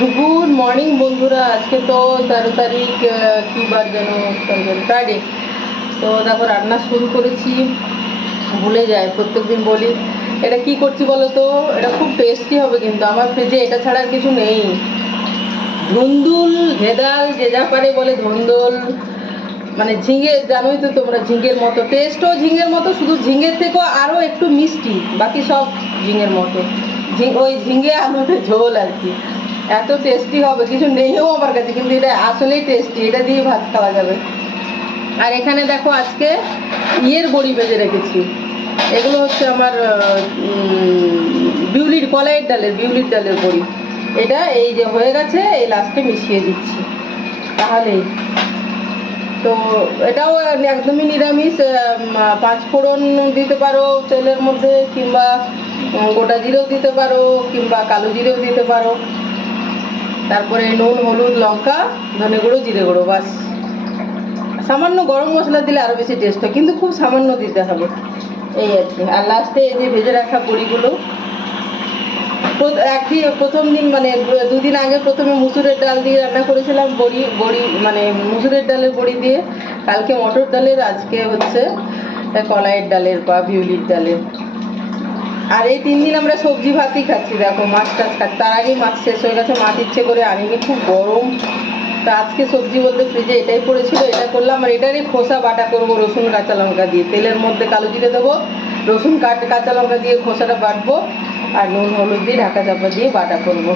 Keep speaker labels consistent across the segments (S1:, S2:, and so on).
S1: Good morning বন্ধুরা। আজকে তো তেরো তারিখ কি বার যেন ফ্রাইডে তো দেখো, রান্না শুরু করেছি। ভুলে যায়, প্রত্যেকদিন বলি। এটা কি করছি বলো তো? এটা খুব টেস্টি হবে কিন্তু। আমার ফ্রিজে এটা ছাড়া কিছু নেই। ধুন্দুল, ঘেদাল, যে যা পারে বলে ধুন্দুল। মানে ঝিঙে, জানোই তো তোমরা, ঝিঙের মতো। টেস্টও ঝিঙের মতো, শুধু ঝিঙের থেকেও আরও একটু মিষ্টি। বাকি সব ঝিঙের মতো। ওই ঝিঙে আলুতে ঝোল আর কি। এত টেস্টি হবে, কিছু নেইও আমার কাছে, কিন্তু এটা আসলেই টেস্টি এটা দিয়ে ভাত খাওয়া যাবে। আর এখানে দেখো আজকে ইয়ের বড়ি বেজে রেখেছি। এগুলো হচ্ছে আমার বিউলির, কলাইয়ের ডালের, বিউলির ডালের বড়ি। এটা এই যে হয়ে গেছে, এই লাস্টে মিশিয়ে দিচ্ছি। তাহলেই তো এটাও একদমই নিরামিষ পাঁচ ফোড়ন দিতে পারো তেলের মধ্যে, কিংবা গোটা জিরেও দিতে পারো, কিংবা কালো জিরেও দিতে পারো। তারপরে নুন, হলুদ, লঙ্কা, ধনে গুঁড়ো, জিরে গুঁড়ো, বাস। সামান্য গরম মশলা দিলে আরও বেশি টেস্ট হয়, কিন্তু খুব সামান্য দিতে হবে। এই আর কি। আর লাস্টে এই যে ভেজে রাখা বড়িগুলো একদিন, প্রথম দিন মানে দুদিন আগে প্রথমে মুসুরের ডাল দিয়ে রান্না করেছিলাম, বড়ি বড়ি মানে মুসুরের ডালের বড়ি দিয়ে। কালকে মটর ডালের, আজকে হচ্ছে কলাইয়ের ডালের বা বিউলির ডালের। আর এই তিন দিন আমরা সবজি ভাতই খাচ্ছি, দেখো, মাছ টাছ খাচ্ছি। তার আগেই মাছ শেষ হয়ে গেছে, মাছ ইচ্ছে করে আনিনি, খুব গরম। তা আজকে সবজি বলতে ফ্রিজে এটাই পড়েছিল, এটা করলাম, আর এটারই খোসা বাটা করব রসুন, কাঁচা লঙ্কা দিয়ে। তেলের মধ্যে কালো জিরে দেবো, রসুন কাট কাঁচা লঙ্কা দিয়ে খোসাটা বাটবো, আর নুন, হলুদ দিয়ে ঢাকা চাপা দিয়ে বাটা করব।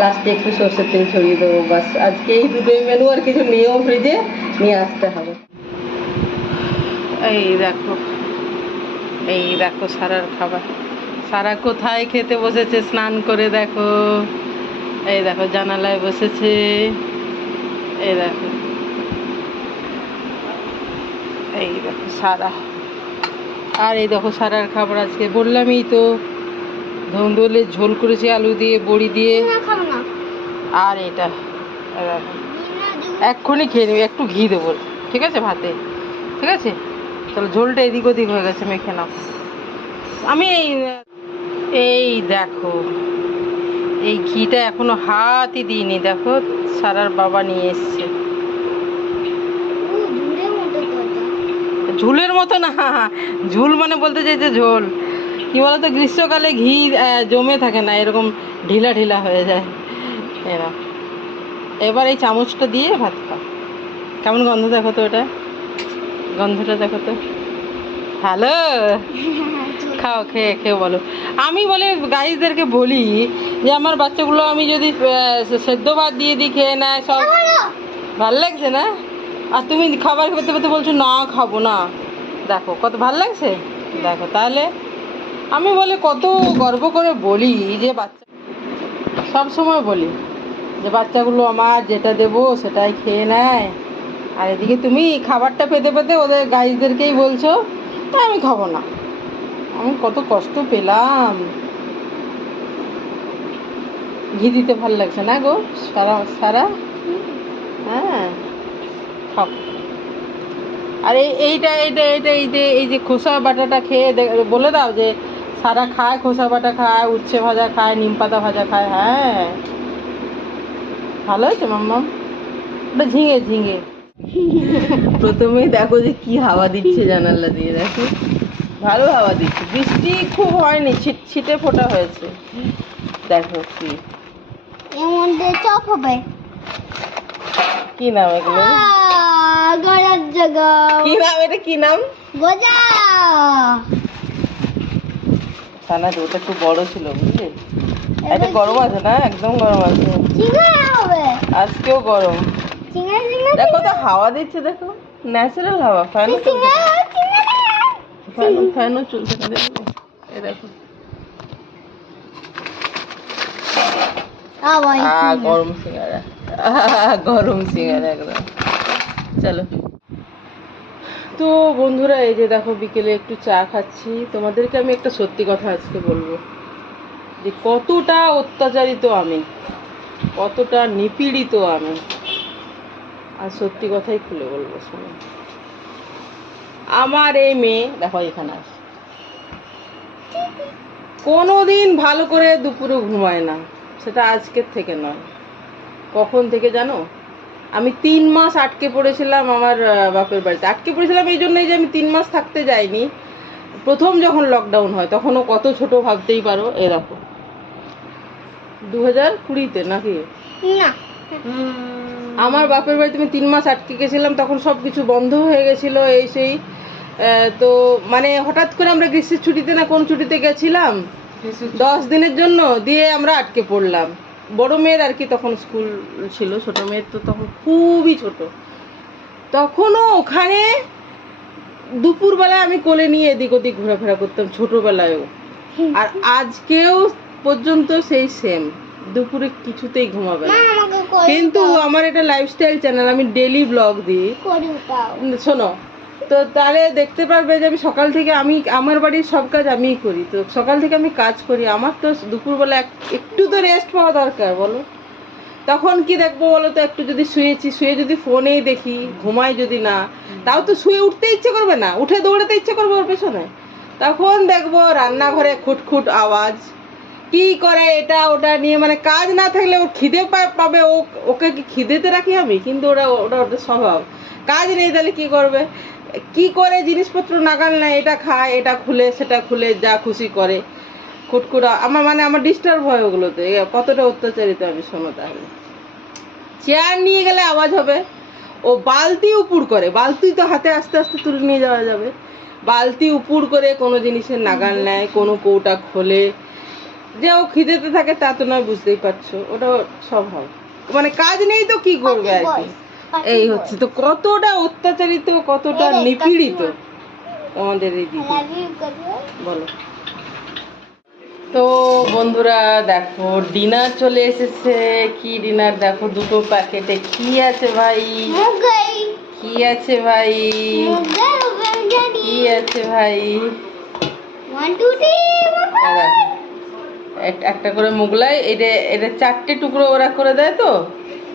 S1: লাস্টে একটু সর্ষের তেল ছড়িয়ে দেবো, বাস। আজকে এই দুটোই মেনু আর কিছু নিয়েও ফ্রিজে নিয়ে আসতে হবে। এই দেখো এই দেখো সারার খাবার। সারা কোথায় খেতে বসেছে? স্নান করে দেখো। এই দেখো জানালায় বসেছে। এই দেখো। এই দেখো সারা। আর এই দেখো সারার খাবার আজকে বললামই তো। ধন্দুলের ঝোল করেছি আলু দিয়ে বড়ি দিয়ে। আর এটা এক্ষুনি খেয়ে নিবি একটু ঘি দেবো। ঠিক আছে ভাতে? ঠিক আছে? তাহলে ঝোলটা এদিক ওদিক হয়ে গেছে মেখে নাও। আমি এই দেখো এই ঘিটা এখনও হাতই দিইনি দেখো সারার বাবা নিয়ে এসছে। ঝুলের মতো না ঝুল মানে বলতে চাইছে ঝোল। কি বলতো গ্রীষ্মকালে ঘি জমে থাকে না এরকম ঢিলা ঢিলা হয়ে যায়। এরা। এবার এই চামচটা দিয়ে ভাত খাও। কেমন গন্ধ দেখো তো ওটা? গন্ধটা দেখো তো। হ্যালো? খাও খেয়ে খেয়ে বলো। আমি বলে গাইজদেরকে বলি যে আমার বাচ্চাগুলো আমি যদি সেদ্ধ ভাত দিয়ে দিই খেয়ে নেয় সব ভালো লাগছে না? আর তুমি খাবার খেতে খেতে বলছো না খাব না। দেখো কত ভালো লাগছে? দেখো তাহলে আমি বলে কত গর্ব করে বলি যে বাচ্চা সব সময় বলি যে বাচ্চাগুলো আমার যেটা দেবো সেটাই খেয়ে নেয়। আর এদিকে তুমি খাবারটা পেতে পেতে ওদের গাইজদেরকেই বলছো তা আমি খাব না। আমি কত কষ্ট পেলাম। ঘি দিতে ভালো লাগছে না গো? সারা সারা? হ্যাঁ। আর এই, এইটা এইটা এইটা, এই যে এই যে খোসা বাটাটা খেয়ে বলে দাও যে, সারা খায়, খোসা বাটা খায়, উচ্ছে ভাজা খায়, নিম পাতা ভাজা খায় হ্যাঁ। ভালো হয়েছে, মাম্মাম? ওটা ঝিঙে ঝিঙে। প্রথমেই দেখো যে কি হাওয়া দিচ্ছে জানালা দিয়ে, দেখো। ভালো হাওয়া দিচ্ছে। বৃষ্টি খুব হয়নি ছিট ছিটে ফোটা হয়েছে। দেখো কি।
S2: এর মধ্যে চপ হবে।
S1: কি নাম এগুলো?
S2: গড়ার জায়গা
S1: কি নাম এটা? কি নাম?
S2: গজা।
S1: ছানা ওটা একটু বড় ছিল বুঝলি? এটা গরম আছে না? একদম গরম আছে।
S2: হবে।
S1: আজকেও গরম। দেখো তো হাওয়া দিচ্ছে দেখো। ন্যাচারাল হাওয়া ফ্যান
S2: চিংড়ি
S1: ফ্যানও চলছে না দেখো দেখো গরম সিঙ্গারা গরম সিঙ্গারা একদম চলো তো বন্ধুরা এই যে দেখো বিকেলে একটু চা খাচ্ছি। তোমাদেরকে আমি একটা সত্যি কথা আজকে বলব। যে কতটা অত্যাচারিত আমি কতটা নিপীড়িত আমি। আর সত্যি কথাই খুলে বলব শুনে। আমার এই মেয়ে দেখো এখানে আস। কোনোদিন ভালো করে দুপুরে ঘুমায় না। সেটা আজকের থেকে নয়। কখন থেকে জানো? আমি তিন মাস আটকে পড়েছিলাম আমার বাপের বাড়িতে। আটকে পড়েছিলাম এই জন্যই যে আমি তিন মাস থাকতে যাইনি। প্রথম যখন লকডাউন হয় তখনও কত ছোট ভাবতেই পারো এরকম দু হাজার কুড়িতে নাকি?
S2: না।
S1: আমার বাপের বাড়িতে আমি তিন মাস আটকে গেছিলাম তখন সব কিছু বন্ধ হয়ে গেছিল এই সেই। তো মানে হঠাৎ করে আমরা গ্রীষ্মের ছুটিতে না কোন ছুটিতে গেছিলাম? দশ দিনের জন্য দিয়ে আমরা আটকে পড়লাম। বড় মেয়ের আর কি তখন স্কুল ছিল ছোট মেয়ের তো তখন খুবই ছোট। তখনও ওখানে দুপুরবেলায় আমি কোলে নিয়ে এদিক ওদিক ঘোরাফেরা করতাম ছোটবেলায়ও। আর আজকেও পর্যন্ত সেই সেম দুপুরে কিছুতেই ঘুমাবে না। কিন্তু আমার এটা লাইফস্টাইল চ্যানেল আমি ডেলি ব্লগ দিই। শোনো তো তাহলে দেখতে পারবে যে আমি সকাল থেকে আমি, আমার বাড়ির সব কাজ আমিই করি। তো সকাল থেকে আমি কাজ করি। আমার তো দুপুরবেলা এক- একটু তো রেস্ট পাওয়া দরকার, বলো। তখন কি দেখব বলো তো? একটু যদি শুয়েছি, শুয়ে যদি ফোনেই দেখি, ঘুমাই যদি না, তাও তো শুয়ে উঠতে ইচ্ছে করবে না। উঠে দৌড়াতে ইচ্ছে করবে ওর পেছনে। তখন দেখব রান্নাঘরে খুটখুট আওয়াজ। কি করে এটা, ওটা নিয়ে? মানে কাজ না থাকলে ওর খিদে পাবে। ও, ওকে কি খিদেতে রাখি আমি? কিন্তু ওরা, ওটা ওটা স্বভাব। কাজ নেই তাহলে কি করবে? কি করে জিনিসপত্র নাগাল নেয়, এটা খায়, এটা খুলে, সেটা খুলে, যা খুশি করে। খুটখুটা, আমার মানে আমার ডিস্টার্ব হয় ওগুলোতে। কতটা অত্যাচারিত আমি শোনো তাহলে। চেয়ার নিয়ে গেলে আওয়াজ হবে। ও বালতি উপুর করে। বালতি তো হাতে আস্তে আস্তে তুলে নিয়ে যাওয়া যাবে। বালতি উপুর করে কোনো জিনিসের নাগাল নেয়, কোনো কৌটা খোলে। যে ও খিদেতে থাকে তা তো নয়, বুঝতেই পারছ। ওটা ওর স্বভাব মানে কাজ নেই তো কি করবে আর কি? এই হচ্ছে তো কতটা অত্যাচারিত কতটা নিপীড়িত আমাদের এই দিদি বলো। তো বন্ধুরা দেখো ডিনার চলে এসেছে। কি ডিনার? দেখো দুটো প্যাকেটে কি আছে ভাই? কি আছে ভাই? কি আছে ভাই?
S2: 1 2 3
S1: এই দেখো। এক- একটা করে মোগলাই এটা এটা চারটে টুকরো ওরা করে দেয় তো?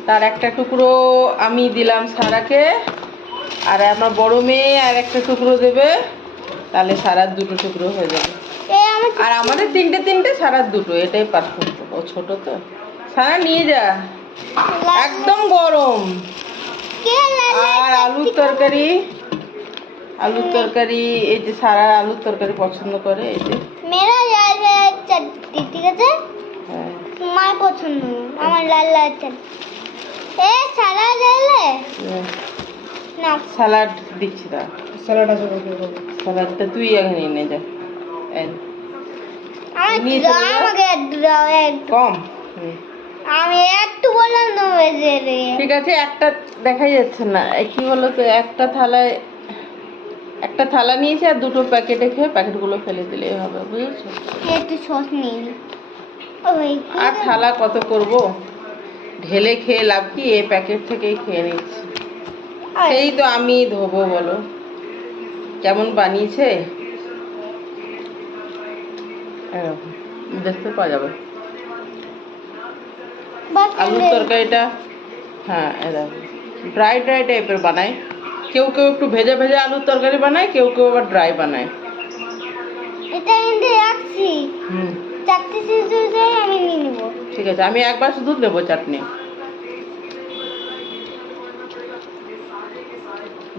S1: তার একটা টুকরো আমি দিলাম সারাকে আর আমার বড় মেয়ে আর একটা টুকরো দেবে তাহলে সারার দুটো টুকরো হয়ে যাবে। আর আমাদের তিনটে তিনটে সারার দুটো এটাই পারফেক্ট ও ছোট তো। সারা নিয়ে যা। একদম গরম। আর আলুর তরকারি আলুর তরকারি এই যে সারা আলুর তরকারি পছন্দ করে এই যে।
S2: ঠিক আছে?
S1: হ্যাঁ।
S2: তোমার পছন্দ আমার লাল লাল চাটনি এ দিলে
S1: হ্যাঁ।
S2: না।
S1: স্যালাড দিচ্ছি দা স্যালাডটা তুই আগে নিয়ে নে যা। কম।
S2: আমি একটু বললাম তো বেজে
S1: ঠিক আছে একটা দেখাই যাচ্ছে না। এই কি বলো তো একটা থালায় একটা থালা নিয়েছি আর দুটো প্যাকেটে খেয়ে প্যাকেটগুলো ফেলে দিলেই হবে বুঝেছ?
S2: একটু সস নিয়ে নি।
S1: আর থালা কত করব? ঢেলে খেয়ে লাভ কি? এই প্যাকেট থেকেই খেয়ে নিচ্ছি। এই তো আমি ধোবো বলো। কেমন বানিয়েছে? দেখতে পাওয়া যাবে। আলুর তরকারিটা? হ্যাঁ এরকম ড্রাই ড্রাই টাইপের বানায়। কেউ কেউ একটু ভেজে ভেজে আলুর তরকারি বানায় কেউ কেউ আবার ড্রাই বানায়।
S2: এটা রাখছি।
S1: হুম।
S2: চারটে শেষ হয়ে যায় আমি নিয়ে নেব।
S1: ঠিক আছে আমি একবার শুধু দেবো চাটনি।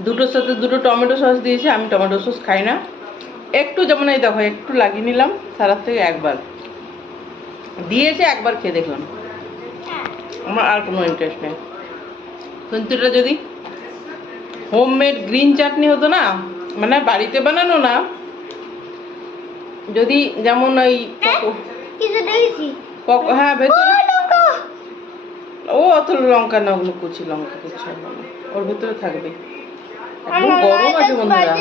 S1: দুটোর সাথে দুটো টমেটো সস দিয়েছি আমি টমেটো সস খাই না। একটু যেমন এই দেখো একটু লাগিয়ে নিলাম সারার থেকে একবার। দিয়েছে একবার খেয়ে দেখলাম আমার আর কোনো ইন্টারেস্ট নেই। কিন্তু এটা যদি হোমমেড গ্রিন চাটনি হতো না মানে বাড়িতে বানানো না যদি যেমন ওই হ্যাঁ?
S2: ও
S1: ভেতরে ও অত লঙ্কা না ওগুলো কুচি লঙ্কা কুচি হবে না। ওর ভিতরে থাকবে। গরম আছে বন্ধুরা।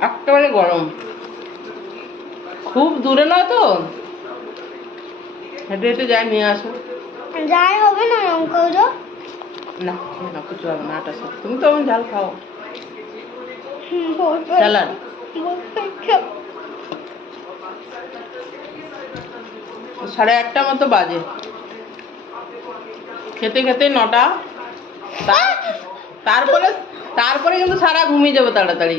S1: একেবারে গরম। খুব দূরে নয় তো? হেঁটে হেঁটে যাই নিয়ে আসো।
S2: যাই হবে না লঙ্কাগুলো
S1: না না কিছু হবে না আটা সব তুমি তো আমার ঝাল খাও। স্যালাড। সাড়ে আটটা মতো বাজে। খেতে খেতে নটা। তারপরে তারপরে কিন্তু সারা ঘুমিয়ে যাবে তাড়াতাড়ি।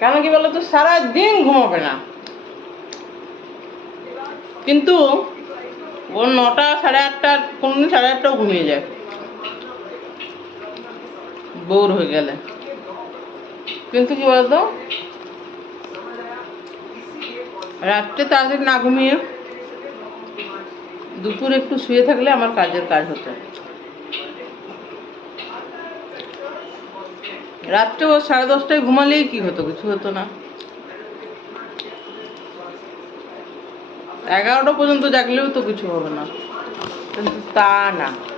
S1: কেন কি বলতো? সারা দিন ঘুমাবে না। কিন্তু ও নটা সাড়ে আটটা কোনদিন সাড়ে আটটাও ঘুমিয়ে যায়। বোর হয়ে গেলে। কিন্তু কি বলতো? রাত্রে তাড়াতাড়ি না ঘুমিয়ে দুপুর একটু শুয়ে থাকলে আমার কাজের কাজ হতো। রাত্রে ও সাড়ে দশটায় ঘুমালেই কি হতো? কিছু হতো না। এগারোটা পর্যন্ত জাগলেও তো কিছু হবে না। কিন্তু তা না।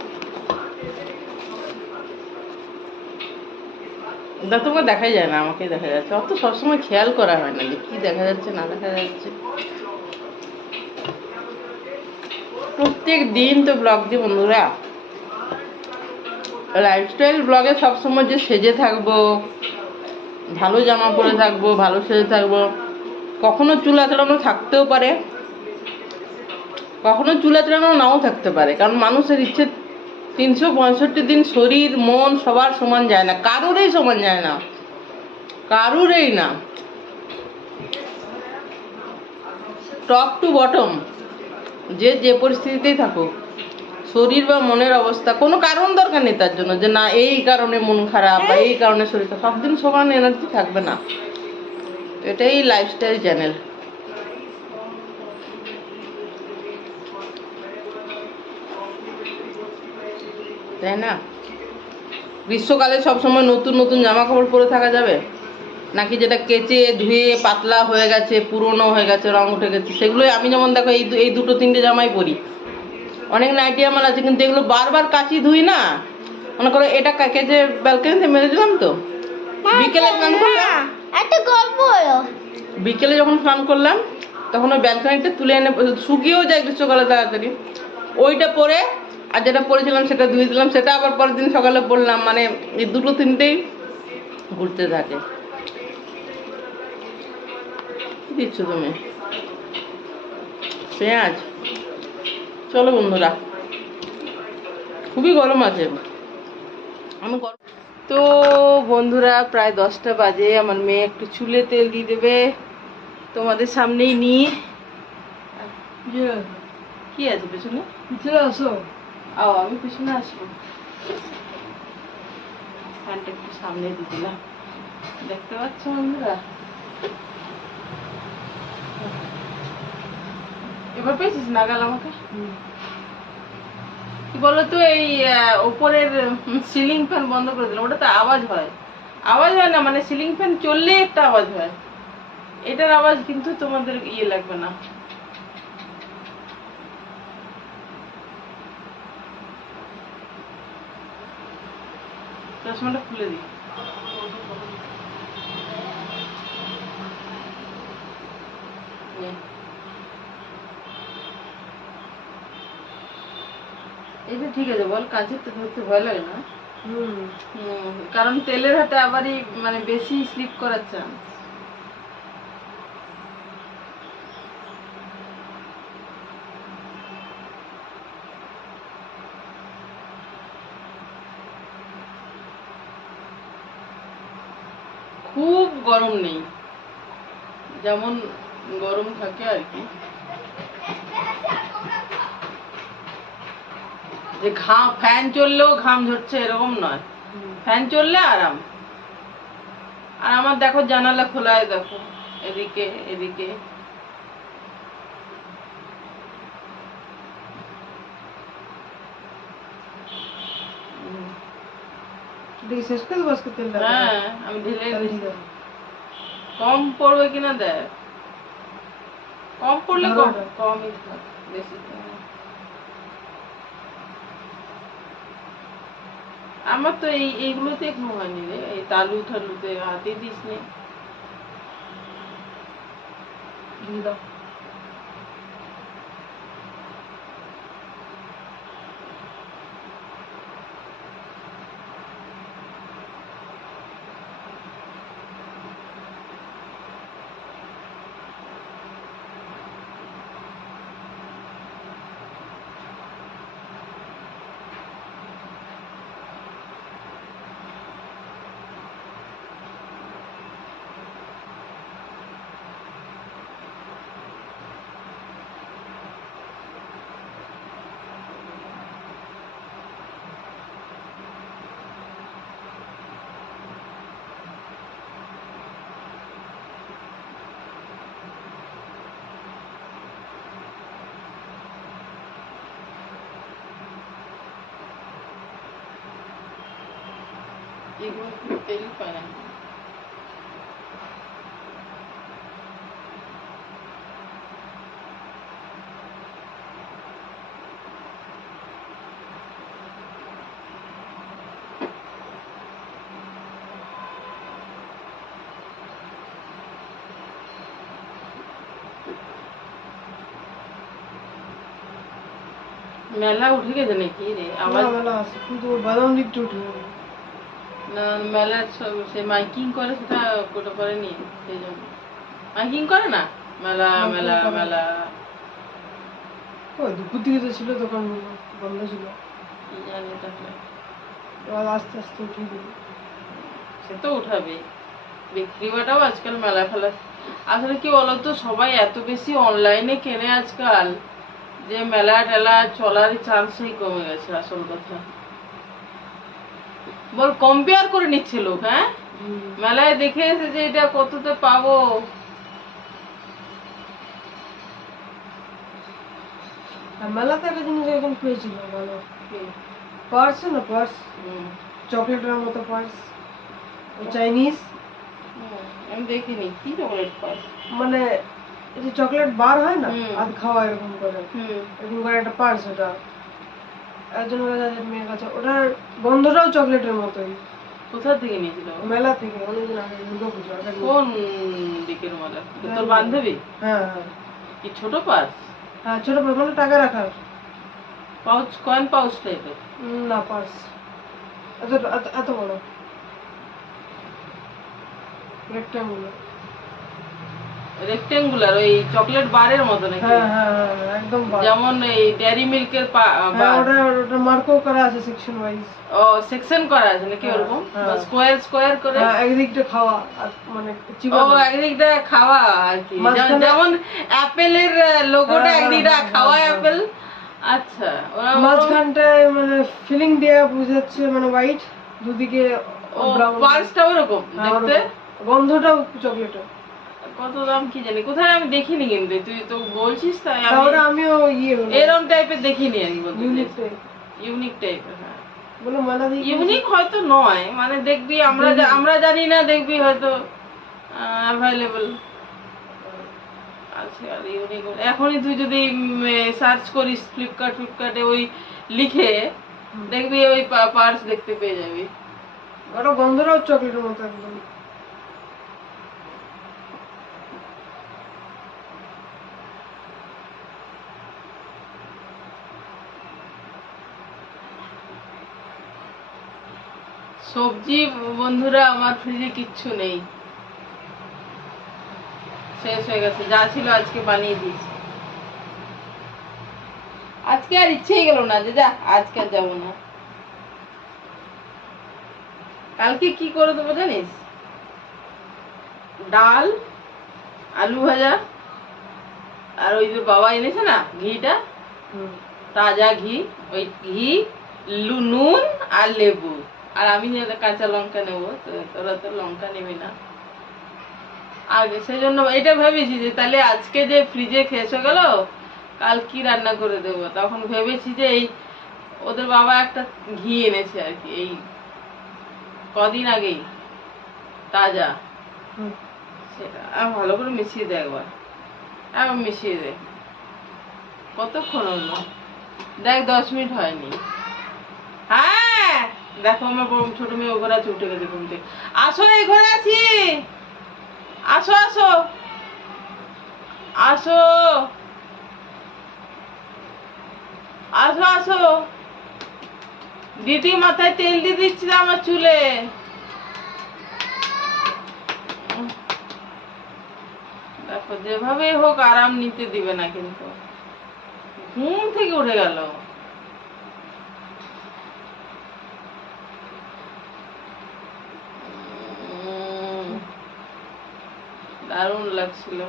S1: দা তোমাকে দেখাই যায় না আমাকে দেখা যাচ্ছে। অত সবসময় খেয়াল করা হয় না যে কি দেখা যাচ্ছে, না দেখা যাচ্ছে। প্রত্যেক দিন তো ব্লগ দিই, বন্ধুরা। লাইফস্টাইল ব্লগে সবসময় যে সেজে থাকব, ভালো জামা পরে থাকব, ভালো সেজে থাকব, কখনো চুল আঁচড়ানো থাকতেও পারে, কখনো চুল আঁচড়ানো নাও থাকতে পারে, কারণ মানুষের ইচ্ছে তিনশো পঁয়ষট্টি দিন শরীর, মন সবার সমান যায় না। কারোরই সমান যায় না। কারুরই না। টপ টু বটম যে যে পরিস্থিতিতেই থাকুক, শরীর বা মনের অবস্থা, কোনো কারণ দরকার নেই তার জন্য যে না, এই কারণে মন খারাপ বা এই কারণে শরীর সব দিন সমান এনার্জি থাকবে না। এটাই লাইফস্টাইল চ্যানেল তাই না? গ্রীষ্মকালে সবসময় নতুন নতুন জামা কাপড় পরে থাকা যাবে? নাকি যেটা কেচে ধুয়ে পাতলা হয়ে গেছে পুরনো হয়ে গেছে রং উঠে গেছে সেগুলোই আমি যেমন দেখো এই এই দুটো তিনটে জামাই পরি। অনেক নাইটি আমার আছে কিন্তু এগুলো বারবার কাচি ধুই না। মনে করো এটা কেচে ব্যালকানিতে মেরে দিলাম তো? বিকেলে স্নান করলাম? বিকেলে যখন স্নান করলাম তখন ওই ব্যালকানিটা তুলে এনে শুকিয়েও যায় গ্রীষ্মকালে তাড়াতাড়ি। ওইটা পরে আর যেটা পরেছিলাম সেটা ধুয়ে দিলাম সেটা আবার পরের দিন সকালে পড়লাম। মানে এই দুটো তিনটেই ঘুরতে থাকে। দিচ্ছ তুমি? পেঁয়াজ? চলো বন্ধুরা। খুবই গরম আছে। আমি গরম তো বন্ধুরা প্রায় দশটা বাজে। আমার মেয়ে একটু চুলে তেল দিয়ে দেবে। তোমাদের সামনেই নিয়ে কি আছে পেছনে? আও আমি পিছনে আসব। ফ্যানটা একটু সামনে দিয়ে দিলাম। দেখতে পাচ্ছ বন্ধুরা? এবার পেয়েছিস নাগাল আমাকে? কি বলতো এই ওপরের সিলিং ফ্যান বন্ধ করে দিলাম। ওটাতে আওয়াজ হয়। আওয়াজ হয় না মানে সিলিং ফ্যান চললেই একটা আওয়াজ হয়। এটার আওয়াজ কিন্তু তোমাদের ইয়ে লাগবে না। চশমাটা খুলে দিই। এই এটা ঠিক আছে বল কাঁচের তো ধরতে ভয় লাগে না। কারণ তেলের হাতে আবারই মানে বেশি স্লিপ করার চান্স খুব গরম নেই। যেমন গরম থাকে আর কি। যে ঘাম ফ্যান চললেও ঘাম ঝরছে এরকম নয়। ফ্যান চললে আরাম। আর আমার দেখো জানালা খোলায় দেখো। এদিকে এদিকে। হ্যাঁ আমি ঢেলে কম পড়বে কিনা দেখ। কম পড়লে কম কমই থাক বেশি আমার তো এই এইগুলোতে ঘুম হয়নি রে এই তালু ঠালুতে হাতে দিস নি খুব তেল পায় না মেলা উঠে গেছে নাকি রে আবার
S3: না, মেলা আছে কিন্তু বাদাম দিকটা উঠে গেল।
S1: মেলার সে মাইকিং করে সেটা সেই জন্য। মাইকিং করে না? মেলা মেলা মেলা।
S3: ওই দুপুর দিকে তো ছিল দোকান বন্ধ ছিল।
S1: কি জানি তাহলে।
S3: এবার আস্তে আস্তে উঠে দিল
S1: সে তো উঠাবে। বিক্রি বাটাও আজকাল মেলা ফেলা। আসলে কি বলতো সবাই এত বেশি অনলাইনে কেনে আজকাল যে মেলা টেলা চলার চান্সই কমে গেছে আসল কথা। বল কম্পেয়ার করে নিচ্ছে লোক হ্যাঁ? মেলায় দেখে এসে যে এটা কততে পাবো।
S3: মেলাতে একটা জিনিস পেয়েছিল ভালো। পার্স না পার্স? চকলেটের মতো পার্স। চাইনিজ।
S1: আমি দেখিনি। কি চকলেট পাস
S3: মানে এই যে চকলেট বার হয় না। আধ খাওয়া এরকম করে। এরকম করে একটা পার্স ওটা। একজনের কাছে আছে, মেয়ের কাছে। ওটার গন্ধটাও চকলেটের মতোই।
S1: কোথা থেকে নিয়েছিল?
S3: মেলা থেকে অনেকদিন আগে
S1: কোন দিকের মেলা? তোর বান্ধবী?
S3: হ্যাঁ হ্যাঁ।
S1: কি ছোট পাস?
S3: হ্যাঁ ছোট করে মানে টাকা রাখার।
S1: পাউচ কয়েন পাউচ টাইপের
S3: না পার্স। এত এত- এত বড়। রেক্টাঙ্গুলার।
S1: রেক্টেঙ্গুলার ওই চকলেট বারের মতো নাকি?
S3: হ্যাঁ হ্যাঁ হ্যাঁ একদম
S1: যেমন এই ডেয়ারি মিল্কের
S3: হ্যাঁ ওটা করা আছে সেকশন ওয়াইজ
S1: ও সেকশন করা আছে নাকি ওরকম। স্কোয়ার স্কোয়ার করে?
S3: একদিকটা খাওয়া মানে
S1: ও একদিকটা খাওয়া আর কি। যেমন অ্যাপেলের লোগোটা একদিকটা খাওয়া অ্যাপেল। আচ্ছা
S3: মাঝখানটায় মানে ফিলিং দেয়া বুঝাচ্ছে মানে হোয়াইট দুদিকে
S1: ও পার্সটা ওরকম দেখতে?
S3: গন্ধটাও চকলেটের
S1: কত দাম কি জানি কোথায় আমি দেখিনি কিন্তু তুই তো বলছিস তাই আমি
S3: আমিও ইয়ে
S1: এরকম টাইপের দেখিনি বলতে
S3: ইউনিক
S1: ইউনিক টাইপের হ্যাঁ।
S3: বলে মেলা
S1: ইউনিক হয়তো নয় মানে দেখবি আমরা আমরা জানি না দেখবি হয়তো অ্যাভেলেবল আছে আর ইউনিক এখনই তুই যদি সার্চ করিস ফ্লিপকার্ট ফ্লিপকার্টে ওই লিখে দেখবি ওই পার্স দেখতে পেয়ে যাবি।
S3: ওটা গন্ধটাও চকলেটের মতো একদম।
S1: সবজি বন্ধুরা আমার ফ্রিজে কিচ্ছু নেই। শেষ হয়ে গেছে যা ছিল আজকে বানিয়ে দিয়েছি। আজকে আর ইচ্ছেই গেল না যে যা আজকে আর যাব না। কালকে কি করে দেবো জানিস? ডাল আলু ভাজা আর ওই যে বাবা এনেছে না ঘিটা? তাজা ঘি ওই ঘি নুন আর লেবু। আর আমি যে কাঁচা লঙ্কা নেব তোরা তো লঙ্কা নেবি না। আর সেই জন্য এটা ভেবেছি যে তাহলে আজকে যে ফ্রিজে শেষ হয়ে গেল কাল কি রান্না করে দেবো? তখন ভেবেছি যে এই ওদের বাবা একটা ঘি এনেছে আর কি এই কদিন আগেই তাজা। সেটা আর ভালো করে মিশিয়ে দে একবার। একবার মিশিয়ে দে। কতক্ষণ হলো দেখ দশ মিনিট হয়নি। হ্যাঁ? দেখো আমার বড় ছোট মেয়ে, ও ঘরে আছে, উঠে গেছে ঘুম থেকে। আসো এই ঘরে আছি। আসো আসো। আসো। আসো আসো। দিদি মাথায় তেল দিয়ে দিচ্ছি না আমার চুলে। দেখো যেভাবে হোক আরাম নিতে দিবে না কিন্তু। ঘুম থেকে উঠে গেল। দারুণ লাগছিল।